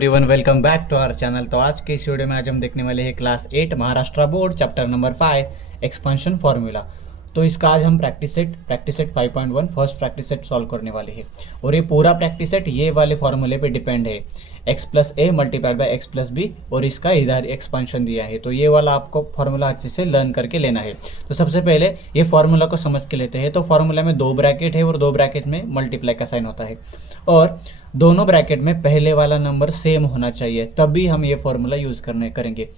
Everyone, welcome back to our channel. तो आज के इस वीडियो में आज हम देखने वाले हैं class 8 Maharashtra board chapter number 5 expansion formula. तो इसका आज हम practice set 5.1 first practice set solve करने वाले हैं। और ये पूरा प्रैक्टिस सेट ये वाले फार्मूले पे डिपेंड है, x plus a multiplied by x plus b, और इसका इधर एक्सपेंशन दिया है। तो ये वाला आपको फार्मूला अच्छे से लर्न करके लेना है। तो सबसे पहले ये फार्मूला को समझ के लेते हैं। तो फार्मूला में 2 ब्रैकेट है और 2 ब्रैकेट में मल्टीप्लाई का साइन होता है, और दोनों ब्रैकेट में पहले वाला नंबर सेम होना चाहिए, तभी हम ये फार्मूला यूज़ करेंगे।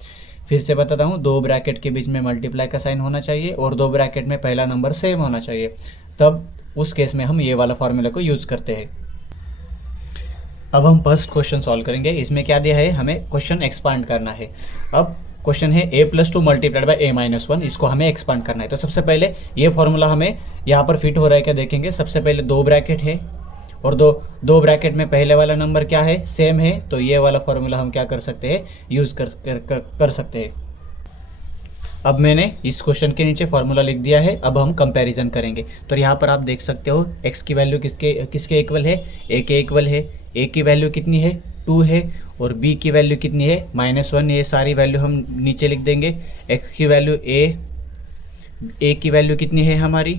फिर से बताता हूँ, 2 ब्रैकेट के बीच में मल्टीप्लाई का साइन होना चाहिए और 2 ब्रैकेट में पहला नंबर सेम होना चाहिए, तब उस केस में हम ये वाला फार्मूला को यूज़ करते हैं। अब हम फर्स्ट क्वेश्चन सॉल्व करेंगे। इसमें क्या दिया है, हमें क्वेश्चन एक्सपांड करना है। अब क्वेश्चन है a+2 मल्टीप्लाइड बाय a-1, इसको हमें एक्सपांड करना है। तो सबसे पहले ये फार्मूला हमें यहाँ पर फिट हो रहा है क्या देखेंगे। सबसे पहले 2 ब्रैकेट है और दो ब्रैकेट में पहले वाला नंबर क्या है, सेम है, तो ये वाला फार्मूला हम क्या कर सकते हैं, यूज़ कर सकते हैं। अब मैंने इस क्वेश्चन के नीचे फार्मूला लिख दिया है। अब हम कंपैरिजन करेंगे। तो यहाँ पर आप देख सकते हो x की वैल्यू किसके इक्वल है, a के इक्वल है। a की वैल्यू कितनी है, 2 है, और b की वैल्यू कितनी है, -1। ये सारी वैल्यू हम नीचे लिख देंगे। x की वैल्यू a की वैल्यू कितनी है हमारी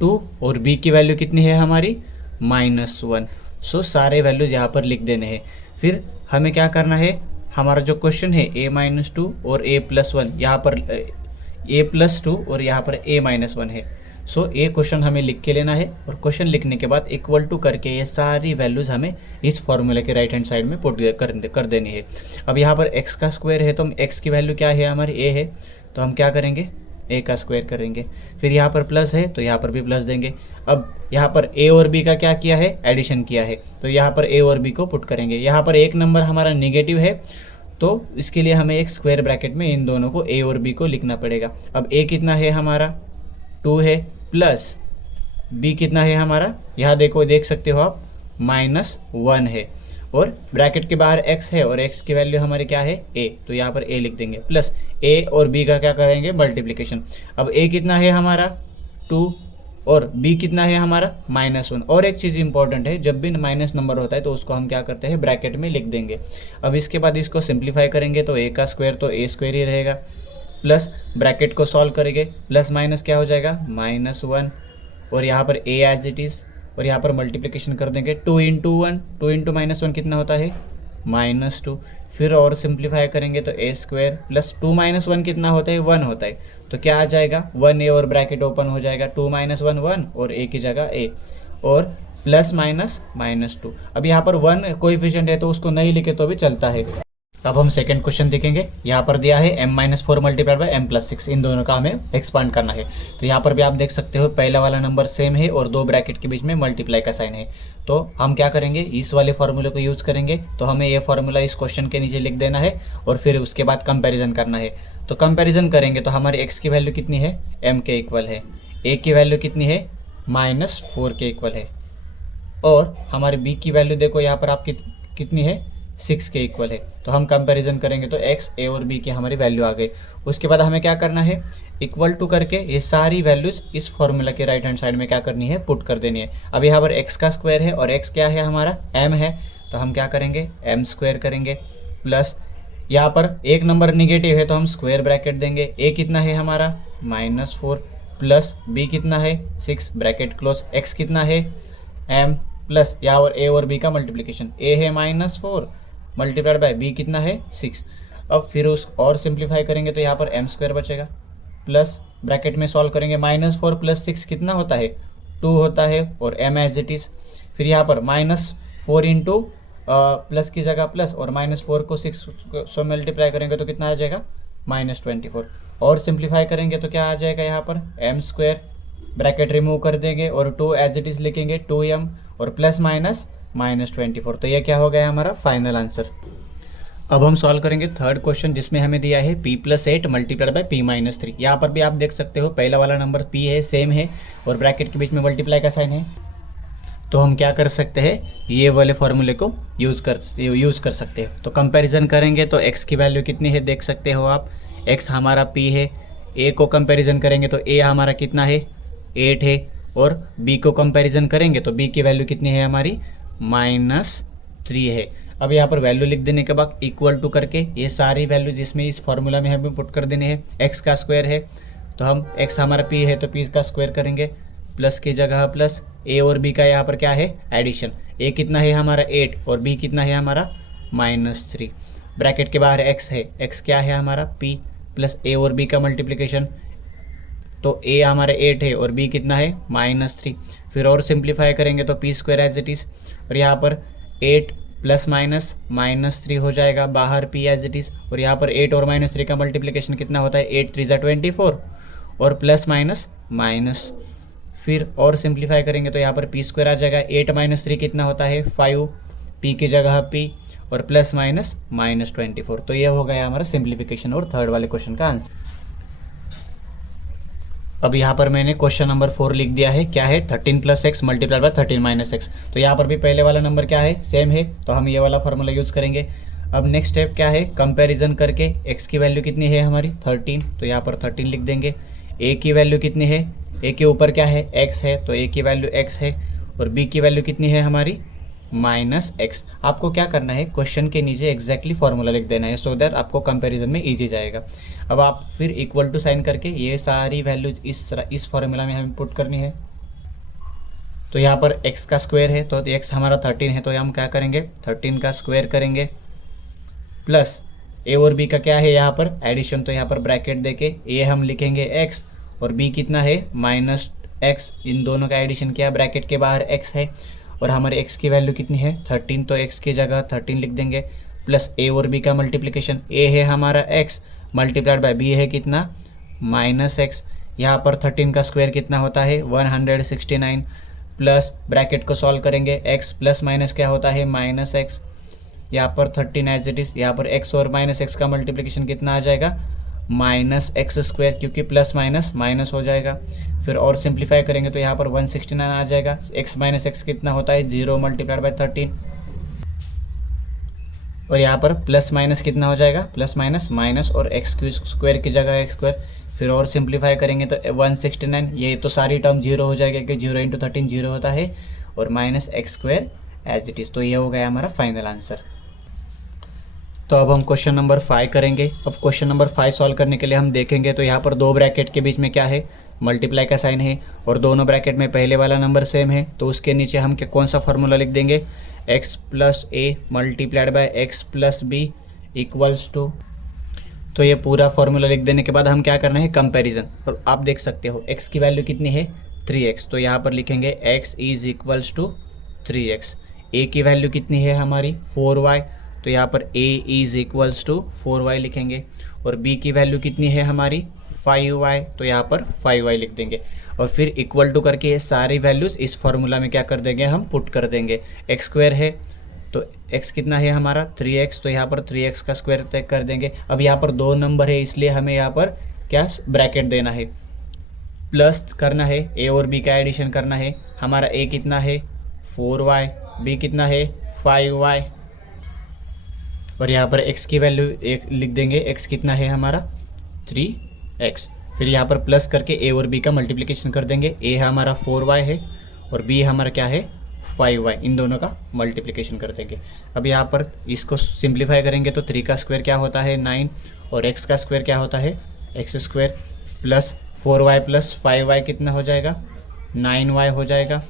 2, और b की वैल्यू कितनी है हमारी -1। सो सारे वैल्यूज यहाँ पर लिख देने हैं। फिर हमें क्या करना है, हमारा जो क्वेश्चन है a-2 और a+1, यहाँ पर a+2 और यहाँ पर a-1 है। सो ये क्वेश्चन हमें लिख के लेना है, और क्वेश्चन लिखने के बाद इक्वल टू करके ये सारी वैल्यूज़ हमें इस फॉर्मूले के राइट हैंड साइड में पुट कर देनी है। अब यहाँ पर x का स्क्वायर है, तो x की वैल्यू क्या है हमारी, a है, तो हम क्या करेंगे, a का स्क्वायर करेंगे। फिर यहाँ पर प्लस है, तो यहाँ पर भी प्लस देंगे। अब यहाँ पर a और b का क्या किया है, एडिशन किया है, तो यहाँ पर a और b को पुट करेंगे। यहाँ पर एक नंबर हमारा नेगेटिव है, तो इसके लिए हमें एक स्क्वायर ब्रैकेट में इन दोनों को a और b को लिखना पड़ेगा। अब a कितना है हमारा 2 है, प्लस b कितना है हमारा, यहाँ देख सकते हो आप, -1 है, और ब्रैकेट के बाहर x है, और x की वैल्यू हमारी क्या है, a, तो यहाँ पर a लिख देंगे। प्लस a और b का क्या करेंगे, मल्टीप्लिकेशन। अब a कितना है हमारा 2, और b कितना है हमारा -1। और एक चीज़ इंपॉर्टेंट है, जब भी माइनस नंबर होता है तो उसको हम क्या करते हैं, ब्रैकेट में लिख देंगे। अब इसके बाद इसको सिंप्लीफाई करेंगे, तो a का स्क्वायर तो a स्क्वायर ही रहेगा, प्लस ब्रैकेट को सॉल्व करेंगे, प्लस माइनस क्या हो जाएगा, -1, और यहाँ पर a एज इट इज़, और यहाँ पर मल्टीप्लिकेशन कर देंगे। 2 × 1, 2 × -1 कितना होता है, -2। फिर और सिंप्लीफाई करेंगे तो a स्क्वायर प्लस 2 - 1 कितना होता है, 1 होता है, तो क्या आ जाएगा 1a, और ब्रैकेट ओपन हो जाएगा, 2 - 1 1, और a की जगह a, और प्लस माइनस -2। अब यहाँ पर 1 कोएफिशिएंट है, तो उसको नहीं लिखे तो भी चलता है। अब हम सेकंड क्वेश्चन देखेंगे। यहाँ पर दिया है m-4 मल्टीप्लाइड बाय m+6, इन दोनों का हमें एक्सपांड करना है। तो यहाँ पर भी आप देख सकते हो, पहला वाला नंबर सेम है और 2 ब्रैकेट के बीच में मल्टीप्लाई का साइन है। तो हम क्या करेंगे, इस वाले फार्मूले को यूज़ करेंगे। तो हमें ये फार्मूला इस क्वेश्चन के नीचे लिख देना है, और फिर उसके बाद कंपेरिजन करना है। तो कंपेरिजन करेंगे तो हमारी x की वैल्यू कितनी है, m के इक्वल है, a की वैल्यू कितनी है, -4 के इक्वल है, और हमारी b की वैल्यू देखो यहाँ पर आप कितनी है, 6 के इक्वल है। तो हम कंपैरिजन करेंगे तो x, a और b की हमारी वैल्यू आ गई। उसके बाद हमें क्या करना है, इक्वल टू करके ये सारी वैल्यूज इस फॉर्मूला के राइट हैंड साइड में क्या करनी है, पुट कर देनी है। अब यहाँ पर x का स्क्वायर है, और x क्या है हमारा, m है, तो हम क्या करेंगे, m स्क्वायर करेंगे, प्लस यहाँ पर एक नंबर निगेटिव है, तो हम स्क्वायर ब्रैकेट देंगे। a कितना है हमारा -4, प्लस b कितना है 6, ब्रैकेट क्लोज, x कितना है m, प्लस यहाँ और a और b का मल्टीप्लिकेशन, a है -4 मल्टीप्लाइड बाय b कितना है 6। अब फिर उस और सिंप्लीफाई करेंगे तो यहाँ पर m स्क्वायर बचेगा, प्लस ब्रैकेट में सॉल्व करेंगे, -4 + 6 कितना होता है, 2 होता है, और m एज इट इज़। फिर यहाँ पर -4 इंटू प्लस की जगह प्लस, और -4 को 6 से मल्टीप्लाई करेंगे तो कितना आ जाएगा, -24, और सिंप्लीफाई करेंगे तो क्या आ जाएगा, यहाँ पर m स्क्वायर, ब्रैकेट रिमूव कर देंगे, और 2 एज इट इज़ लिखेंगे, 2m, और प्लस माइनस -24। तो ये क्या हो गया हमारा फाइनल आंसर। अब हम सॉल्व करेंगे थर्ड क्वेश्चन, जिसमें हमें दिया है p+8 मल्टीप्लाइड बाय p-3। यहाँ पर भी आप देख सकते हो, पहला वाला नंबर p है, सेम है, और ब्रैकेट के बीच में मल्टीप्लाई का साइन है। तो हम क्या कर सकते हैं, ये वाले फॉर्मूले को यूज़ कर सकते हो। तो कंपैरिजन करेंगे तो x की वैल्यू कितनी है, देख सकते हो आप, x हमारा p है, a को कंपैरिजन करेंगे तो a हमारा कितना है, 8 है, और b को कंपैरिजन करेंगे तो b की वैल्यू कितनी है हमारी, -3 है। अब यहाँ पर वैल्यू लिख देने के बाद इक्वल टू करके ये सारी वैल्यू जिसमें इस फॉर्मूला में हमें पुट कर देने हैं। एक्स का स्क्वायर है तो हम एक्स हमारा पी है तो पी का स्क्वायर करेंगे, प्लस की जगह प्लस, ए और बी का यहाँ पर क्या है एडिशन। ए कितना है हमारा 8 और बी कितना है हमारा -3। ब्रैकेट के बाहर एक्स है, एक्स क्या है हमारा पी, प्लस ए और बी का मल्टीप्लिकेशन, तो ए हमारा 8 है और बी कितना है -3। फिर और सिंप्लीफाई करेंगे तो p square as it is, और यहाँ पर 8 प्लस माइनस -3 हो जाएगा, बाहर पी एज इट इज़। और यहाँ पर 8 और -3 का मल्टीप्लिकेशन कितना होता है 8 3 24 और प्लस माइनस माइनस। फिर और सिंप्लीफाई करेंगे तो यहाँ पर पी स्क्वायर आ जाएगा। 8 -3 कितना होता है 5, पी की जगह पी और प्लस माइनस -24। तो ये हो गया हमारा सिंप्लीफिकेशन और थर्ड वाले क्वेश्चन का आंसर। अब यहाँ पर मैंने क्वेश्चन नंबर 4 लिख दिया है, क्या है 13 + x मल्टीप्लाइड बाय 13 - x। तो यहाँ पर भी पहले वाला नंबर क्या है सेम है, तो हम ये वाला फार्मूला यूज़ करेंगे। अब नेक्स्ट स्टेप क्या है, कंपैरिजन करके x की वैल्यू कितनी है हमारी 13, तो यहाँ पर 13 लिख देंगे। a की वैल्यू कितनी है, a के ऊपर क्या है x है तो a की वैल्यू x है, और b की वैल्यू कितनी है हमारी -x। आपको क्या करना है क्वेश्चन के नीचे एग्जैक्टली फार्मूला लिख देना है, सो दैट आपको कंपैरिजन में इजी जाएगा। अब आप फिर इक्वल टू साइन करके ये सारी वैल्यूज इस फार्मूला में हमें पुट करनी है। तो यहाँ पर x का स्क्वायर है तो x हमारा 13 है, तो हम क्या करेंगे 13 का स्क्वायर करेंगे, प्लस a और b का क्या है यहाँ पर एडिशन, तो यहाँ पर ब्रैकेट देके a हम लिखेंगे x और b कितना है -x। इन दोनों का एडिशन किया, ब्रैकेट के बाहर x है और हमारे x की वैल्यू कितनी है 13, तो x की जगह 13 लिख देंगे, प्लस a और b का मल्टीप्लिकेशन, a है हमारा x मल्टीप्लाइड बाय b है कितना -x। यहाँ पर 13 का स्क्वायर कितना होता है 169, प्लस ब्रैकेट को सॉल्व करेंगे x प्लस माइनस क्या होता है -x। यहाँ पर 13 एज इट इज़, यहाँ पर x और -x का मल्टीप्लिकेशन कितना आ जाएगा -x², क्योंकि प्लस माइनस माइनस हो जाएगा। फिर और सिंप्लीफाई करेंगे तो यहाँ पर 169 आ जाएगा। x - x कितना होता है 0 मल्टीप्लाइड बाय 13, और यहाँ पर प्लस माइनस कितना हो जाएगा प्लस माइनस माइनस, और x² की जगह x²। फिर और सिंप्लीफाई करेंगे तो 169, ये तो सारी टर्म 0 हो जाएगा क्योंकि 0 × 13 0 होता है, और -x² एज इट इज़। तो ये हो गया हमारा फाइनल आंसर। तो अब हम क्वेश्चन नंबर 5 करेंगे। अब क्वेश्चन नंबर 5 सॉल्व करने के लिए हम देखेंगे तो यहाँ पर 2 ब्रैकेट के बीच में क्या है मल्टीप्लाई का साइन है, और दोनों ब्रैकेट में पहले वाला नंबर सेम है, तो उसके नीचे हम कौन सा फार्मूला लिख देंगे x + a multiplied by x + b equals to. तो ये पूरा फार्मूला लिख देने के बाद हम क्या करना है कंपैरिजन, और आप देख सकते हो x की वैल्यू कितनी है 3x, तो यहाँ पर लिखेंगे x = 3x। a की वैल्यू कितनी है हमारी 4y, तो यहाँ पर a = 4y लिखेंगे, और b की वैल्यू कितनी है हमारी 5y, तो यहाँ पर 5y लिख देंगे। और फिर इक्वल टू करके ये सारी वैल्यूज़ इस फार्मूला में क्या कर देंगे हम पुट कर देंगे। x² है तो x कितना है हमारा 3x, तो यहाँ पर 3x का स्क्वायर तय कर देंगे। अब यहाँ पर 2 नंबर है इसलिए हमें यहाँ पर क्या ब्रैकेट देना है, प्लस करना है a और b का एडिशन करना है। हमारा a कितना है 4y, b कितना है 5y, और यहाँ पर x की वैल्यू लिख देंगे, x कितना है हमारा 3x। फिर यहाँ पर प्लस करके a और b का मल्टीप्लिकेशन कर देंगे, a हमारा 4y है और b हमारा क्या है 5y, इन दोनों का मल्टीप्लिकेशन कर देंगे। अब यहाँ पर इसको सिंप्लीफाई करेंगे तो 3 का स्क्वायर क्या होता है 9, और x का स्क्वायर क्या होता है x² plus 4y plus 5y कितना हो जाएगा 9y हो जाएगा,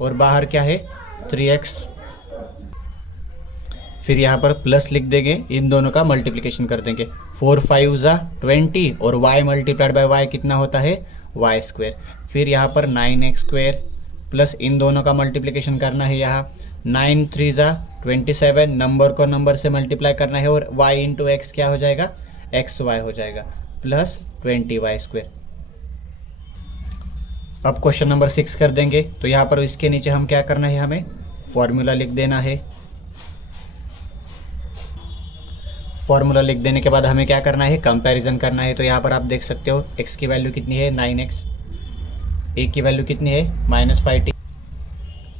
और बाहर क्या है 3x। फिर यहाँ पर प्लस लिख देंगे, इन दोनों का मल्टीप्लिकेशन कर देंगे, 4 5 = 20, और y मल्टीप्लाइड बाय y कितना होता है y²। फिर यहाँ पर 9x² प्लस इन दोनों का मल्टीप्लिकेशन करना है, यहाँ 9 3 = 27, नंबर को नंबर से मल्टीप्लाई करना है, और y × x क्या हो जाएगा xy हो जाएगा, प्लस 20y²। अब क्वेश्चन नंबर 6 कर देंगे। तो यहाँ पर इसके नीचे हम क्या करना है, हमें फॉर्मूला लिख देना है। फॉर्मूला लिख देने के बाद हमें क्या करना है कंपैरिजन करना है। तो यहाँ पर आप देख सकते हो x की वैल्यू कितनी है 9x, a की वैल्यू कितनी है -5t,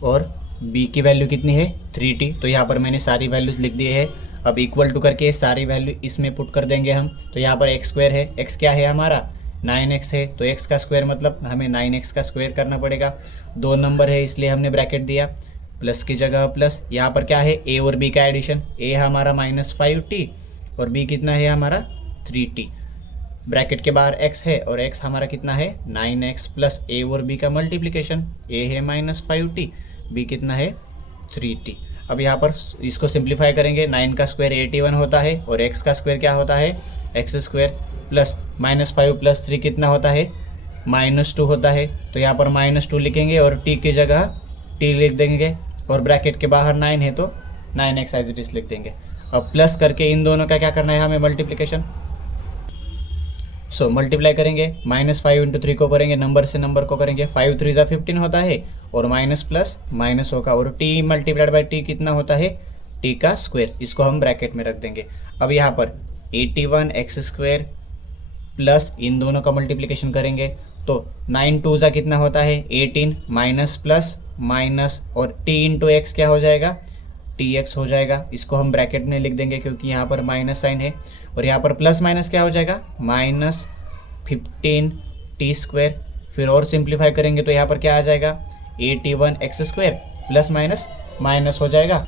और b की वैल्यू कितनी है 3t। तो यहाँ पर मैंने सारी वैल्यूज़ लिख दी है। अब इक्वल टू करके सारी वैल्यू इसमें पुट कर देंगे हम। तो यहाँ पर x² है, x क्या है हमारा 9x है, तो x का स्क्वायर मतलब हमें 9x का स्क्वायर करना पड़ेगा। 2 नंबर है इसलिए हमने ब्रैकेट दिया, प्लस की जगह प्लस, यहाँ पर क्या है ए और बी का एडिशन, ए हमारा -5t और बी कितना है हमारा 3t, ब्रैकेट के बाहर x है और x हमारा कितना है 9x प्लस ए और बी का मल्टीप्लिकेशन, ए है -5t, बी कितना है 3t। अब यहाँ पर इसको सिंप्लीफाई करेंगे, 9 का स्क्वायर 81 होता है और x का स्क्वायर क्या होता है x स्क्वायर प्लस -5 प्लस 3 कितना होता है -2 होता है। तो यहाँ पर -2 लिखेंगे और t की जगह t लिख देंगे और ब्रैकेट के बाहर 9 है तो 9x एज इट इज लिख देंगे। अब प्लस करके इन दोनों का क्या करना है हमें मल्टीप्लिकेशन, सो मल्टीप्लाई करेंगे, -5 × 3 को करेंगे, नंबर से नंबर को करेंगे, 5 3 × 15 होता है और माइनस प्लस माइनस होगा और t मल्टीप्लाइड बाई t कितना होता है t का स्क्वायर, इसको हम ब्रैकेट में रख देंगे। अब यहाँ पर 81x स्क्वायर प्लस इन दोनों का मल्टीप्लिकेशन करेंगे तो 9 2 ज़ा कितना होता है 18 माइनस प्लस माइनस और t इंटू एक्स क्या हो जाएगा tx हो जाएगा, इसको हम ब्रैकेट में लिख देंगे क्योंकि यहाँ पर माइनस साइन है और यहाँ पर प्लस माइनस क्या हो जाएगा -15t स्क्वायर। फिर और सिंप्लीफाई करेंगे तो यहाँ पर क्या आ जाएगा 81x square plus minus minus हो जाएगा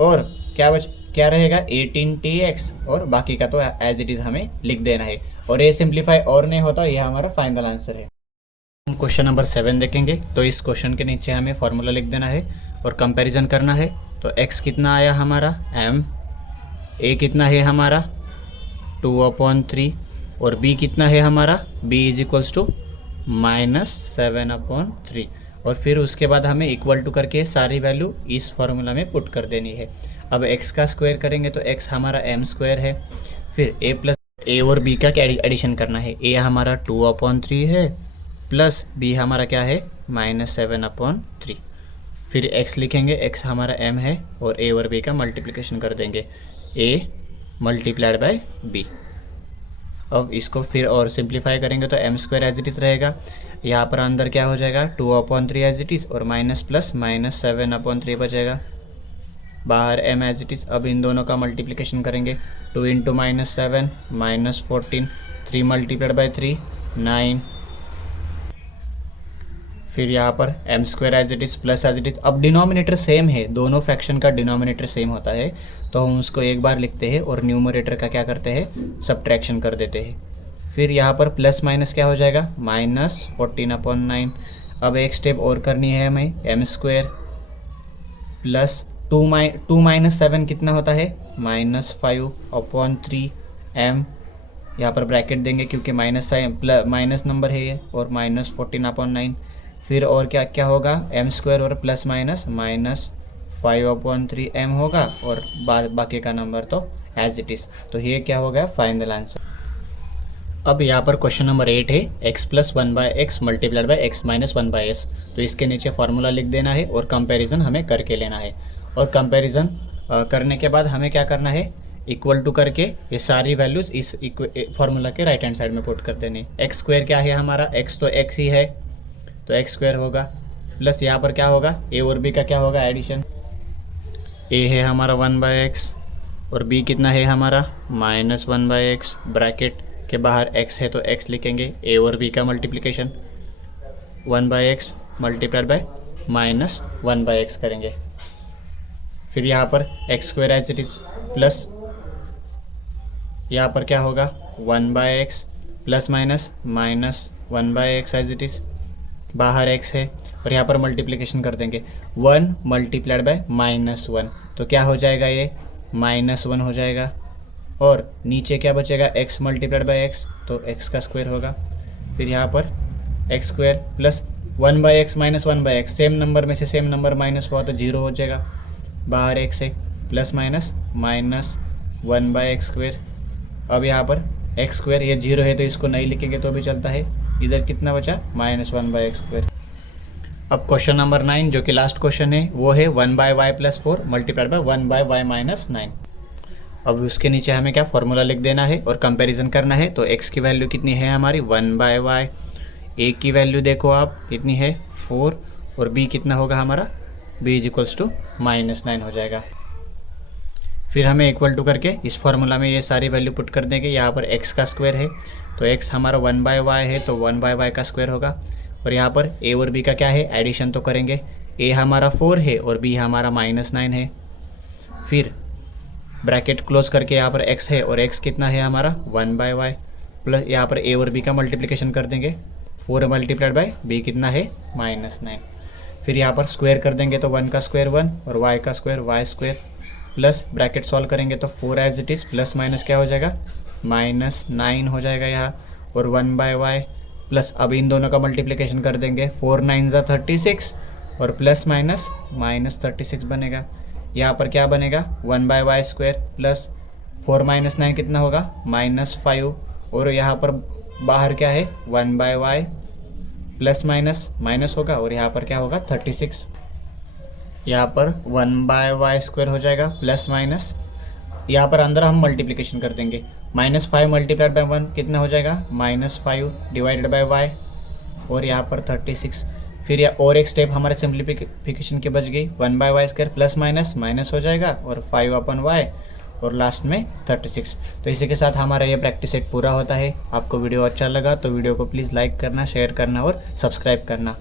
और क्या रहेगा 18tx और बाकी का तो एज इट इज़ हमें लिख देना है और ये सिंप्लीफाई और नहीं होता, यह हमारा फाइनल आंसर है। हम क्वेश्चन नंबर 7 देखेंगे तो इस क्वेश्चन के नीचे हमें फॉर्मूला लिख देना है और कंपैरिजन करना है। तो x कितना आया हमारा m, a कितना है हमारा 2/3 और b कितना है हमारा b = -7/3 और फिर उसके बाद हमें इक्वल टू करके सारी वैल्यू इस फार्मूला में पुट कर देनी है। अब x का स्क्वायर करेंगे तो x हमारा m स्क्वायर है, फिर a और b का एडिशन करना है, a हमारा 2/3 है प्लस b हमारा क्या है -7/3, फिर x लिखेंगे, x हमारा m है और a और b का मल्टीप्लिकेशन कर देंगे a मल्टीप्लाइड बाय b। अब इसको फिर और सिंप्लीफाई करेंगे तो m square as it is रहेगा, यहाँ पर अंदर क्या हो जाएगा 2/3 एज इट इज़ और माइनस प्लस -7/3 बचेगा, बाहर m एज इट इज़। अब इन दोनों का मल्टीप्लिकेशन करेंगे 2 × -7 -14, 3 मल्टीप्लाइड बाई 3 9, फिर यहाँ पर m square as it is plus as it is. अब डिनोमिनेटर सेम है, दोनों फ्रैक्शन का डिनोमिनेटर सेम होता है तो हम उसको एक बार लिखते हैं और न्यूमरेटर का क्या करते हैं सब्ट्रैक्शन कर देते हैं। फिर यहाँ पर प्लस माइनस क्या हो जाएगा -14/9। अब एक स्टेप और करनी है हमें, m स्क्वायर प्लस 2 - 7 कितना होता है -5/3 m, यहाँ पर ब्रैकेट देंगे क्योंकि माइनस नंबर है ये और -14/9। फिर और क्या क्या होगा m स्क्वायर और प्लस माइनस -5/3 m होगा और बाकी का नंबर तो एज इट इज़। तो ये क्या हो गया फाइनल आंसर। अब यहाँ पर क्वेश्चन नंबर 8 है x + 1/x multiplied by x - 1/s। तो इसके नीचे फार्मूला लिख देना है और कंपैरिजन हमें करके लेना है और कंपैरिजन करने के बाद हमें क्या करना है इक्वल टू करके ये सारी वैल्यूज़ इस फार्मूला के राइट हैंड साइड में पुट कर देने। x स्क्वायर क्या है हमारा, x तो x ही है तो x स्क्वायर होगा प्लस यहाँ पर क्या होगा a और b का क्या होगा एडिशन, a है हमारा 1/x और b कितना है हमारा -1/x, ब्रैकेट के बाहर x है तो x लिखेंगे, a और b का multiplication 1/x multiplied by -1/x करेंगे। फिर यहाँ पर x square as it is plus यहाँ पर क्या होगा 1/x plus minus -1/x as it is, बाहर x है और यहाँ पर मल्टीप्लिकेशन कर देंगे 1 मल्टीप्लाइड बाय -1 तो क्या हो जाएगा ये -1 हो जाएगा और नीचे क्या बचेगा x मल्टीप्लाइड बाय x तो x का स्क्वायर होगा। फिर यहाँ पर x square plus 1/x -1/x, same number में से सेम नंबर माइनस हुआ तो 0 हो जाएगा, बाहर x है प्लस माइनस -1/x स्क्वायर। अब यहाँ पर x स्क्वायर ये 0 है तो इसको नहीं लिखेंगे तो भी चलता है, इधर कितना बचा -1/x स्क्वायर। अब क्वेश्चन नंबर 9 जो कि लास्ट क्वेश्चन है वो है 1/y + 4 मल्टीप्लाइड बाय 1/y - 9। अब उसके नीचे हमें क्या फार्मूला लिख देना है और कंपैरिजन करना है। तो x की वैल्यू कितनी है हमारी 1/y, a की वैल्यू देखो आप कितनी है 4 और b कितना होगा हमारा b = -9 हो जाएगा। फिर हमें इक्वल टू करके इस फार्मूला में ये सारी वैल्यू पुट कर देंगे। यहाँ पर x का स्क्वायर है तो x हमारा 1/y है तो 1/y का स्क्वायर होगा और यहाँ पर a और b का क्या है एडिशन तो करेंगे, ए हमारा 4 है और बी हमारा -9 है। फिर ब्रैकेट क्लोज करके यहाँ पर x है और x कितना है हमारा 1/y प्लस यहाँ पर a और b का मल्टीप्लिकेशन कर देंगे 4 मल्टीप्लाइड बाय b कितना है -9। फिर यहाँ पर स्क्वायर कर देंगे तो 1 का स्क्वायर 1 और y का square y square plus bracket solve करेंगे तो 4 as it is plus minus क्या हो जाएगा -9 हो जाएगा यहाँ और 1/y प्लस अब इन दोनों का मल्टीप्लिकेशन कर देंगे 4 9 ज़ा 36 और प्लस माइनस -36 बनेगा। यहाँ पर क्या बनेगा 1/y स्क्वायर प्लस 4 - 9 कितना होगा -5 और यहाँ पर बाहर क्या है 1/y प्लस माइनस होगा और यहाँ पर क्या होगा 36। यहाँ पर 1/y स्क्वायर हो जाएगा प्लस माइनस यहाँ पर अंदर हम मल्टीप्लिकेशन कर देंगे -5 मल्टीप्लाइड बाय 1 कितना हो जाएगा -5 डिवाइडेड बाय y और यहाँ पर 36। फिर यह और एक स्टेप हमारे सिंप्लीफिकेशन के बच गई 1/y स्क्वायर प्लस माइनस हो जाएगा और 5/y और लास्ट में 36। तो इसी के साथ हमारा ये प्रैक्टिस सेट पूरा होता है। आपको वीडियो अच्छा लगा तो वीडियो को प्लीज़ लाइक करना, शेयर करना और सब्सक्राइब करना।